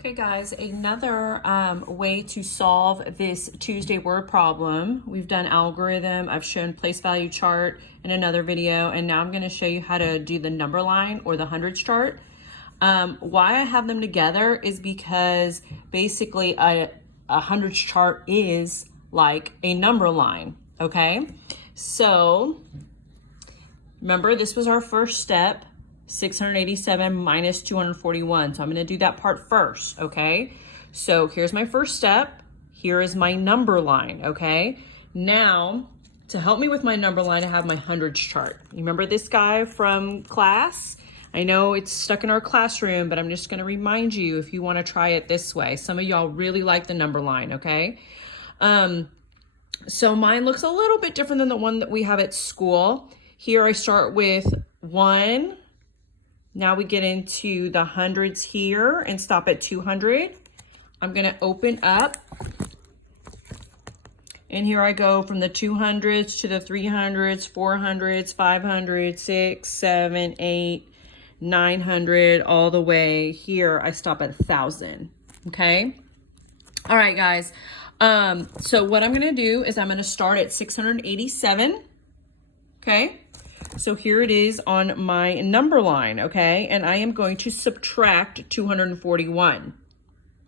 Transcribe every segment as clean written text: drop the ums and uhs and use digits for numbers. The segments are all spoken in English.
Okay guys, another way to solve this Tuesday word problem. We've done algorithm, I've shown place value chart in another video, and now I'm going to show you how to do the number line or the hundreds chart. Why I have them together is because basically a hundreds chart is like a number line, okay? So remember, this was our first step. 687 minus 241. So I'm going to do that part first, okay? So here's my first step. Here is my number line, okay? Now, to help me with my number line, I have my hundreds chart. You remember this guy from class? I know it's stuck in our classroom, but I'm just going to remind you if you want to try it this way. Some of y'all really like the number line, okay? So mine looks a little bit different than the one that we have at school. Here I start with 1. Now we get into the hundreds here and stop at 200. I'm going to open up. And here I go from the 200s to the 300s, 400s, 500s, 6, 7, 8, 900, all the way here. I stop at 1,000. Okay. All right, guys. So what I'm going to do is I'm going to start at 687. Okay. So here it is on my number line, okay? And I am going to subtract 241,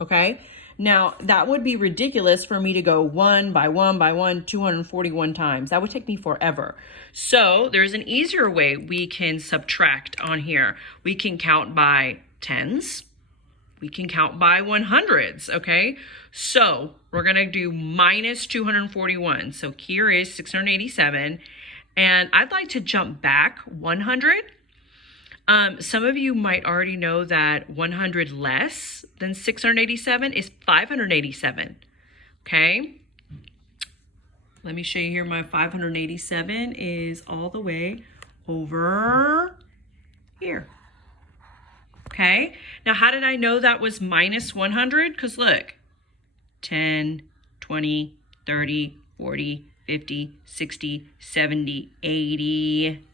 okay? Now, that would be ridiculous for me to go 1 by 1 by 1, 241 times. That would take me forever. So there's an easier way we can subtract on here. We can count by tens. We can count by 100s, okay? So we're going to do minus 241. So here is 687. And I'd like to jump back 100. Some of you might already know that 100 less than 687 is 587, okay? Let me show you here. My 587 is all the way over here, okay? Now, how did I know that was minus 100? Because look, 10, 20, 30, 40, 50, 60, 70, 80,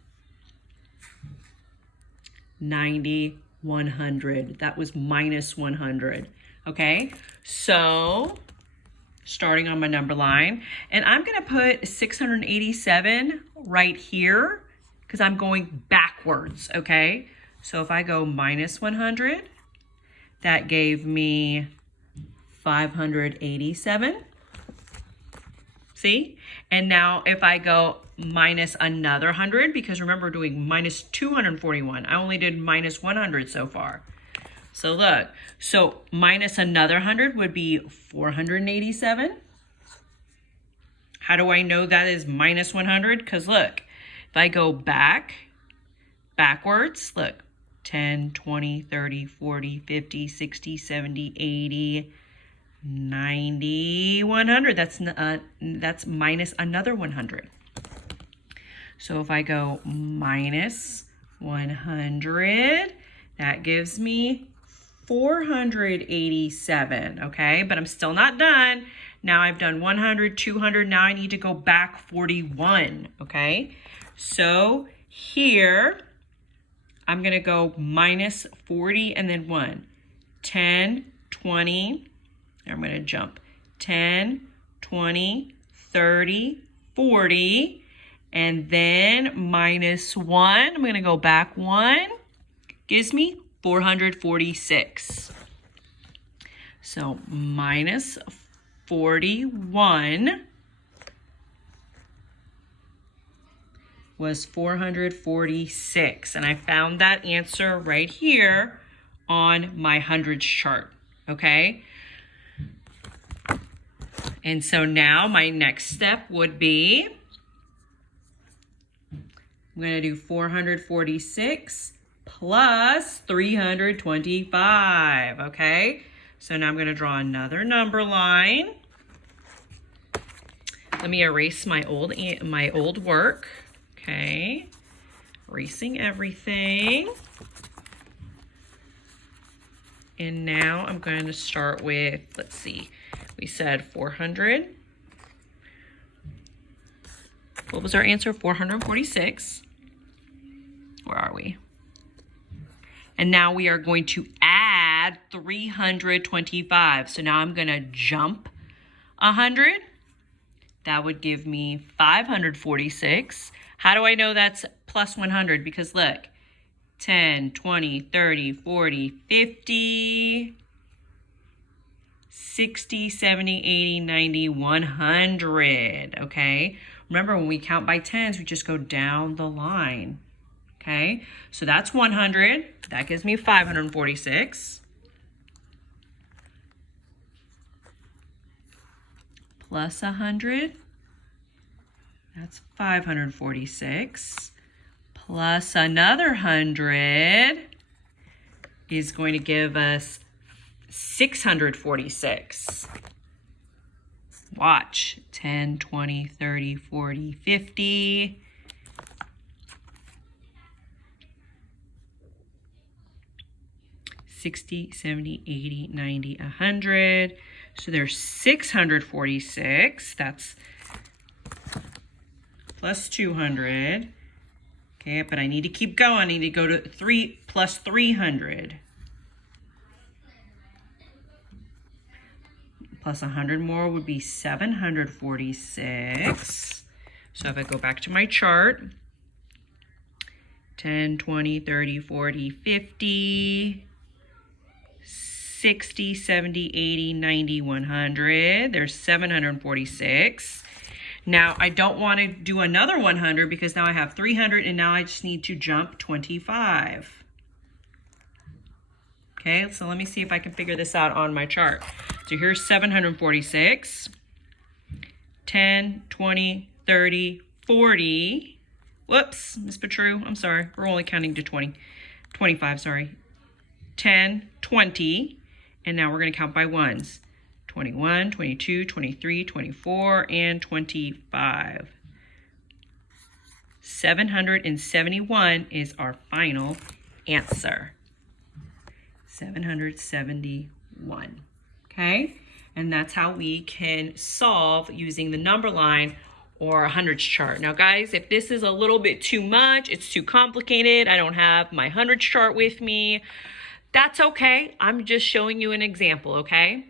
90, 100. That was minus 100. Okay, so starting on my number line, and I'm going to put 687 right here because I'm going backwards. Okay, so if I go minus 100, that gave me 587. See? And now if I go minus another 100, because remember doing minus 241, I only did minus 100 so far. So look, so minus another 100 would be 487. How do I know that is minus 100? Because look, if I go backwards, look, 10, 20, 30, 40, 50, 60, 70, 80, 90, 100. That's minus another 100. So if I go minus 100, that gives me 487, okay? But I'm still not done. Now I've done 100, 200. Now I need to go back 41, okay? So here, I'm going to go minus 40 and then 1. 10, 20, I'm going to jump 10, 20, 30, 40, and then minus 1. I'm going to go back 1. Gives me 446. So minus 41 was 446. And I found that answer right here on my hundreds chart, okay? And so now my next step would be, I'm going to do 446 plus 325, okay? So now I'm going to draw another number line. Let me erase my old work, okay? Erasing everything. And now I'm going to start with, let's see, we said 400. What was our answer? 446. Where are we? And now we are going to add 325. So now I'm going to jump 100. That would give me 546. How do I know that's plus 100? Because look, 10, 20, 30, 40, 50, 60, 70, 80, 90, 100, okay? Remember, when we count by tens, we just go down the line, okay? So that's 100. That gives me 546. Plus 100, that's 546. Plus another 100 is going to give us 646. Watch. 10, 20, 30, 40, 50. 60, 70, 80, 90, 100. So there's 646. That's plus 200. Okay, but I need to keep going. I need to go to 3 plus 300. Plus 100 more would be 746. So if I go back to my chart, 10, 20, 30, 40, 50, 60, 70, 80, 90, 100. There's 746. Now, I don't want to do another 100 because now I have 300 and now I just need to jump 25. Okay, so let me see if I can figure this out on my chart. So here's 746. 10, 20, 30, 40. Whoops, Miss Petru, I'm sorry. We're only counting to 20. 25, sorry. 10, 20. And now we're going to count by ones. 21, 22, 23, 24, and 25. 771 is our final answer. 771. Okay? And that's how we can solve using the number line or a hundreds chart. Now, guys, if this is a little bit too much, it's too complicated, I don't have my hundreds chart with me, that's okay. I'm just showing you an example, okay?